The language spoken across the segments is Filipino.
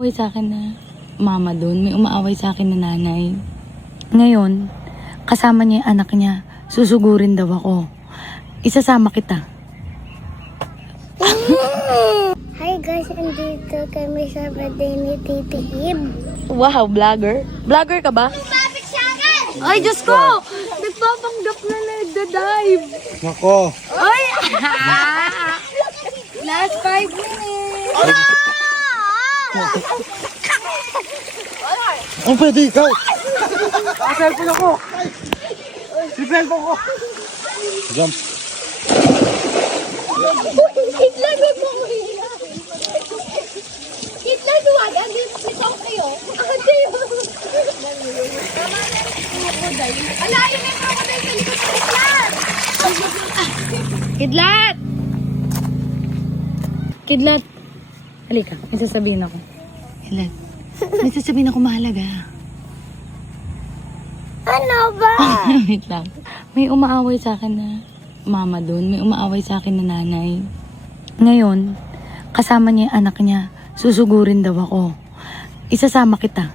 Umaaway sa akin na mama doon, may umaaway sa akin na nanay. Ngayon, kasama niya yung anak niya, susugurin daw ako. Isasama kita. Hi guys, andito kami sa birthday ni Titi Ib. Wow, vlogger? Vlogger ka ba? Ay, Diyos ko! Nagpapanggap na nagda-dive. Nako. Ay! Last 5 minutes. Ang pwede ikaw. Cellphone ako. Cellphone ko. Jump. Hitler, wag mo ko Hitler, duwag. Andito si Tom kayo. Ako sa'yo. Ala, yun yung crocodile sa likod ng Hitler. Kidlat! Kidlat! Halika, may sasabihin ako. Kidlat, may sasabihin ako mahalaga. Ano ba? Wait lang. May umaaway sa akin na mama doon, may umaaway sa akin na nanay. Ngayon, kasama niya yung anak niya, susugurin daw ako. Isasama kita.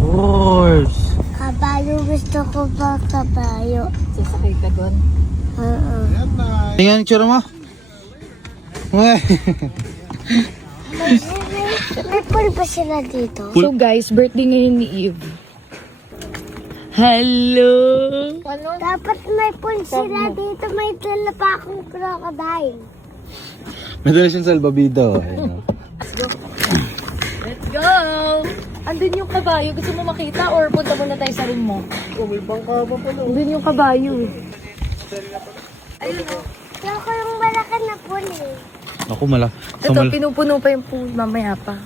Horse. Kabayo, gusto ko ba kabayo? Sasakay ka doon? Oo. Tingnan yung tsura mo. Uy. May pool ba sila dito? So guys, birthday ngayon ni Eve. Hello! Dapat may pool sila dito. May dala pa akong crocodile. May dala siyang salbabido. Let's go! Andun yung kabayo. Gusto mo makita or punta muna tayo sa room mo? May bangka pa pala. Andun yung kabayo. Kaya ko yung malaki na pool eh. Ako mala. Ito, pinupuno pa yung pool. Mamaya pa.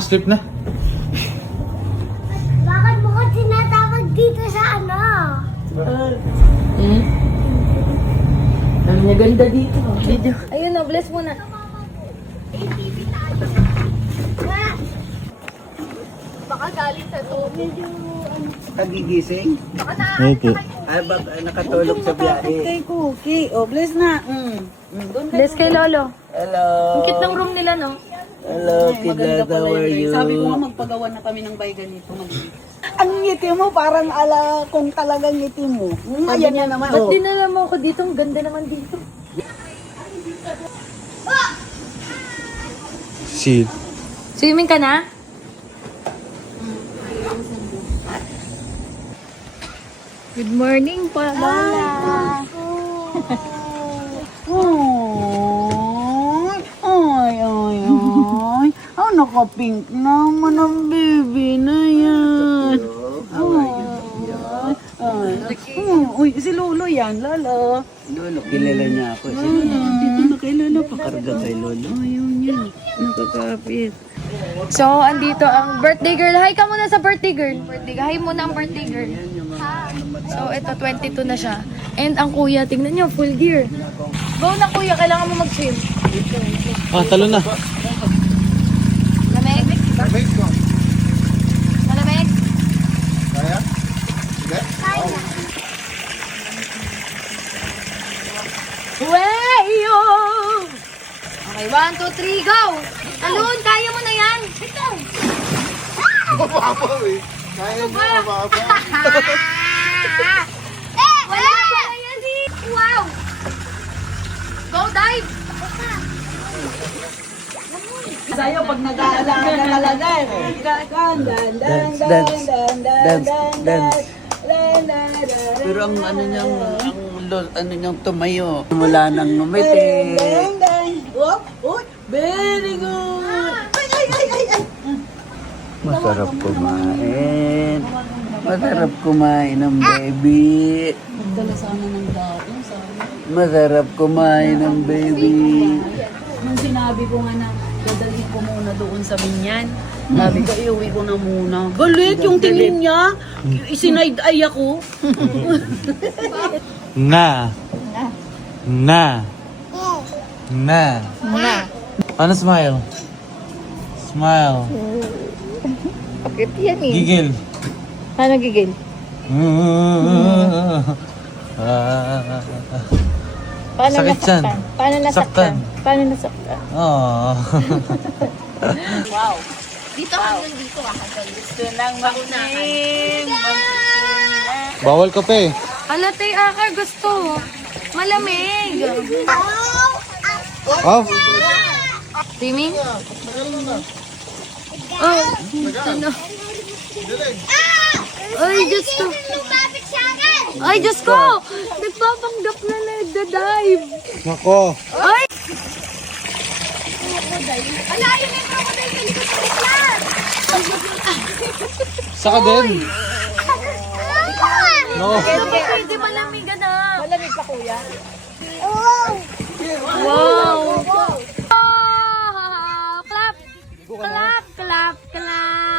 Slip na. Bakit mo ko tinatawag dito sa ano? Hmm? Ang niya ganda dito. Video. Ayun na, bless mo na. Baka galing sa to. Kagigising? Opo. Ay, bak nakatulog sa biyahe. Kay Cookie. O, bless na. Bless kay Lolo. Hello. Ang cute ng room nila, no? Hello, Kidlat. How are you? Sabi ko nga magpagawa na kami ng bay ganito. Ang ngiti mo, parang ala kung talagang ngiti mo. Ayan yan naman. Ba't Oh. dinala mo ako dito? Ang ganda naman dito. Shit. Swimming ka na? Good morning po, Lola. Ay, ay, ay. Oh, naka-pink naman ang baby na yan. Uy, si Lolo yan, Lolo. Lolo, kilala niya ako. Dito na kay Lolo. Pakarga kay Lolo. Ayun yan. Nakakapit. So, andito ang birthday girl. Hi ka muna sa birthday girl. Hi muna ang birthday girl. So, ito, 22 na siya. And ang kuya, tingnan nyo, full gear. Go na kuya, kailangan mo mag-swim. Talo na. Lamig? Malamig? Weyo! Okay, 1, 2, 3, go! Alun, kaya mo na yan! Ito! Mababaw eh. Kaya niya mababaw. Wala ka na yan eh! Wow! Go dive! Sa'yo, pag nag-aalala, Dance, dance, dance, dance. Pero ang ano niyang, ano niyang tumayo. Mula nang ngumiti. Very good! Masarap kumain. Masarap kumain ng baby. Magdala sana ng dato, sabi. Masarap kumain ng baby. Nung sinabi ko nga na dadalhin ko muna doon sa Binyan, sabi ko, iuwi ko na muna. Galit yung tingin niya. Isinayday ako. Na. Na. Na. Ano smile? Smile. Bakit yan eh? Gigil. Paano gigil? Paano Sakit nasaktan? yan. Paano nasaktan? Saktan. Paano nasaktan? Oh. Dito hanggang dito gusto nang makunahan. Bawal ka pa eh. Alatay akar gusto. Malamig. Oh. Swimming? Oh, ano? Ay, Diyos ko. Ay, Diyos ko! Nagpapanggap na nagda-dive. Nako. Ay! Saka din. No. Pwede malamig na. Malamig pa, kuya? Wow! Ah, clap! Clap, clap, clap!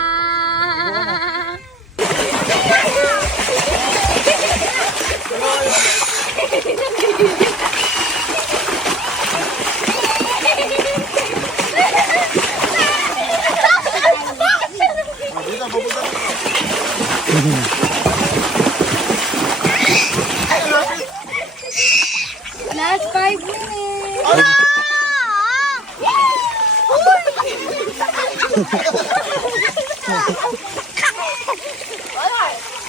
Last 5 minutes.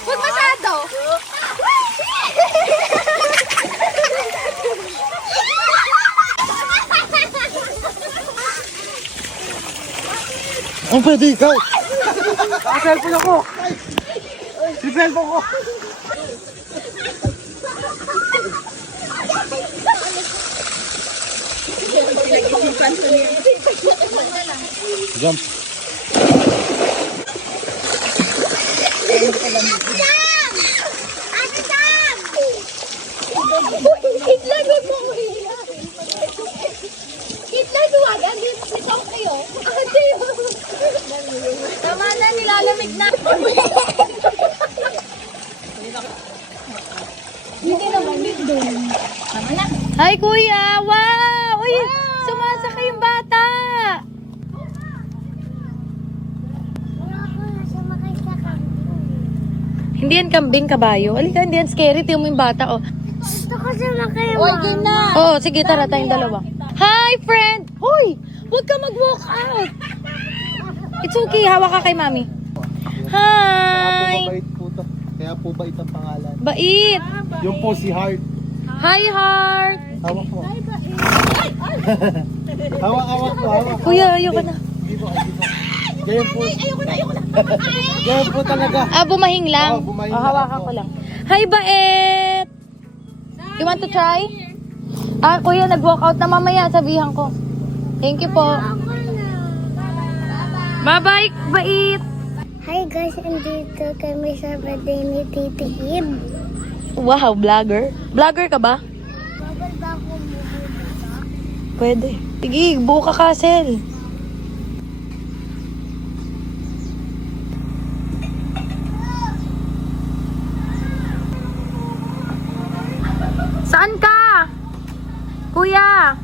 Huwag masyado. Ang pwede ikaw. Cellphone ako. Cellphone ko. Jump. Tama na, nilalamig na. Hindi naman, doon. Tama na. Hi, kuya! Wow! Uy, sumasakay yung bata! Hindi yan kambing, kabayo. Alika, hindi yan scary. Tingnan mo yung bata, oh. Gusto ko sumakay, Mama. Oo, sige, tara tayong dalawa. Hi, friend! Hoy! Huwag ka mag-walk out! It's okay, hawak ka kay mami. Hi! Bait po to. Kaya po bait ang pangalan. Bait! Yung po si Heart. Hi, heart! Hawak mo. Hawak mo, hawak. Kuya, ayoko na. Hindi po, hindi po. Ganyan po. Ayoko na. Ganyan po talaga. Ah, bumahing lang. Oo, bumahing Oh, lang hawakan ako. ko lang. Hi, Bait! You want to try? Ah, kuya, nag-walk out na mamaya. Sabihan ko. Thank you po. Bye-bye, Bait! Hi guys, andito kami sa birthday ni Titi Ib. Wow, vlogger. Vlogger ka ba? Babal ba ako dito? Pwede. Sige, buo ka, Castle. Saan ka? Kuya?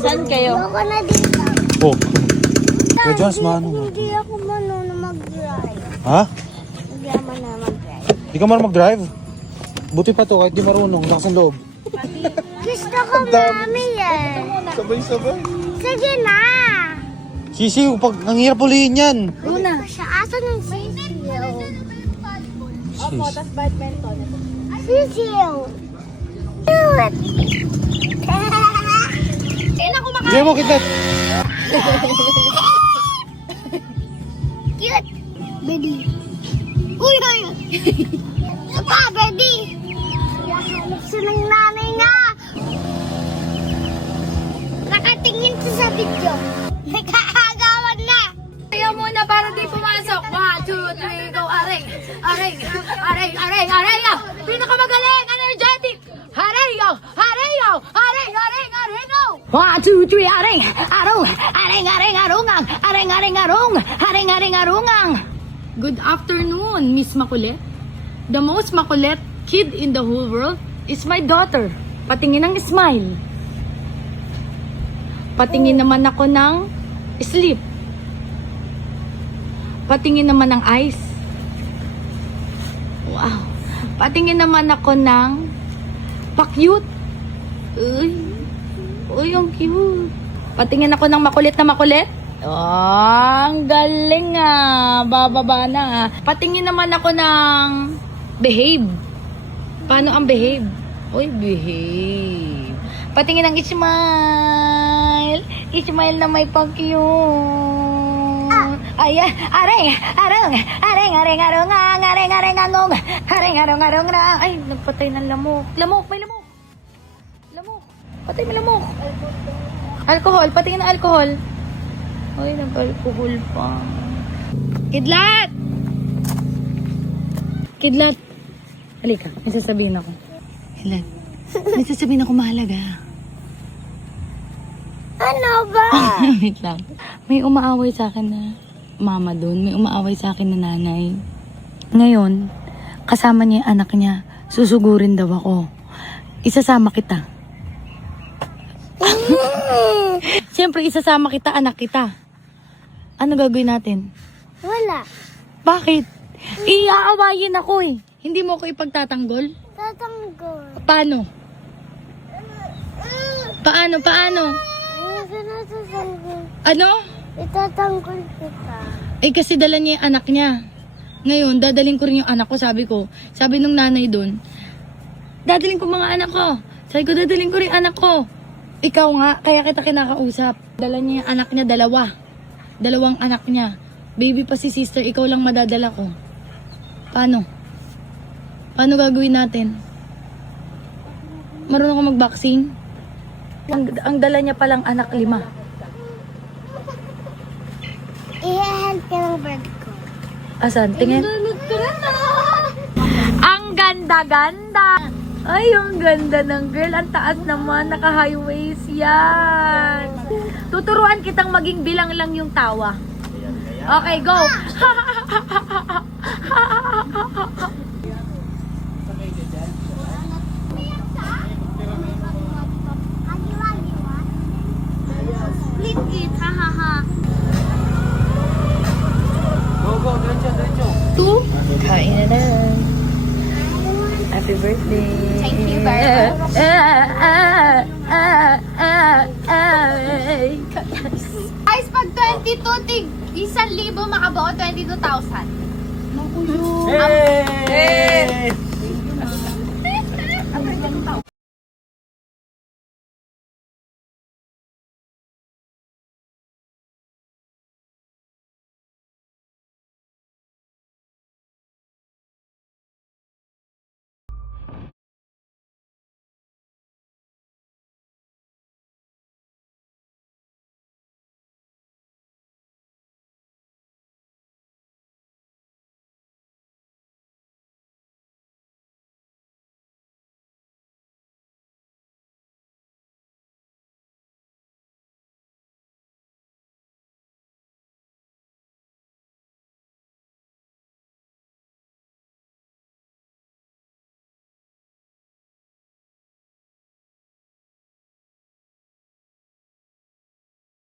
Saan kayo? Ako na dito. Oh. Kaya Jones, mano mo. Hindi ako marunong mag-drive. Ha? Hindi ako marunong mag-drive. Di ka marunong mag-drive? Buti pa to, kahit di marunong. Lakas ang loob. Gusto ko mami yan. Sabay-sabay. Sige na. Sisi, pag ang hirap ulihin yan. Una. Sa asan ng sisiyo? Sis. Sisiyo. Cute. Bigyan mo kita. Cute. Baby. Uy, uy. Ito pa, baby. Hanap siya ng nanay niya. Nakatingin siya sa video. Nakaagawan na. Ayaw muna para di pumasok. 1, 2, 3, go. Aray! Aray! Aray! Aray! Aray! Pinakamagaling! Energetic! Aray! Aray! Aray! Aray! Aray! 1, 2, 3, aring! Arong! Aring! Aring! Arungang! Aring! Aring! Arong! Aring! Aring! Arungang! Good afternoon, Miss Makulit. The most makulit kid in the whole world is my daughter. Patingin ng smile. Patingin naman ako ng sleep. Patingin naman ng eyes. Wow. Patingin naman ako ng pa-cute. Uy. Uy, ang cute. Patingin ako ng makulit na makulit. Oh, ang galing ah. Bababa na ah. Patingin naman ako ng behave. Paano ang behave? Uy, behave. Patingin ng smile. Smile na may pag-cute. Ay, areng, areng, areng, areng, arong, areng, areng, angong, areng, arong, arong, ay, nagpatay ng lamok. Lamok, may lamok. Lamok. Patay may lamok. Alcohol, patingin ng alcohol. Ay, nag-alcohol pa. Kidlat! Kidlat! Halika, may sasabihin ako. Kidlat, may sasabihin ako mahalaga. Ano ba? Wait lang. May umaaway sa akin na mama doon. May umaaway sa akin na nanay. Ngayon, kasama niya yung anak niya. Susugurin daw ako. Isasama kita. Siyempre, isasama kita, anak kita. Ano gagawin natin? Wala. Bakit? Iaawayin ako eh. Hindi mo ako ipagtatanggol? Tatanggol. Paano? Paano? Paano? Tatanggol. Ano? Itatanggol kita. Eh kasi dala niya yung anak niya. Ngayon, dadaling ko rin yung anak ko, sabi ko. Sabi nung nanay doon, dadaling ko mga anak ko. Sabi ko, dadaling ko rin anak ko. Ikaw nga, kaya kita kinakausap. Dala niya yung anak niya, dalawang anak niya. Baby pa si sister, ikaw lang madadala ko. Paano? Paano gagawin natin? Marunong ako mag-boxing? Ang dala niya palang anak 5. I-help ka ng bird ko. Asan? Tingin. Ang ganda-ganda! Ay, ang ganda ng girl. Ang taas naman. Naka-high waist yan. Tuturuan kitang maging bilang lang yung tawa. Okay, go! Split it, ha ha ha. Go, go, diretso. 2. Kain na na. Happy birthday. Thank you very much. Guys, pag 22, tig 1,000 makabuo 22,000. Hey!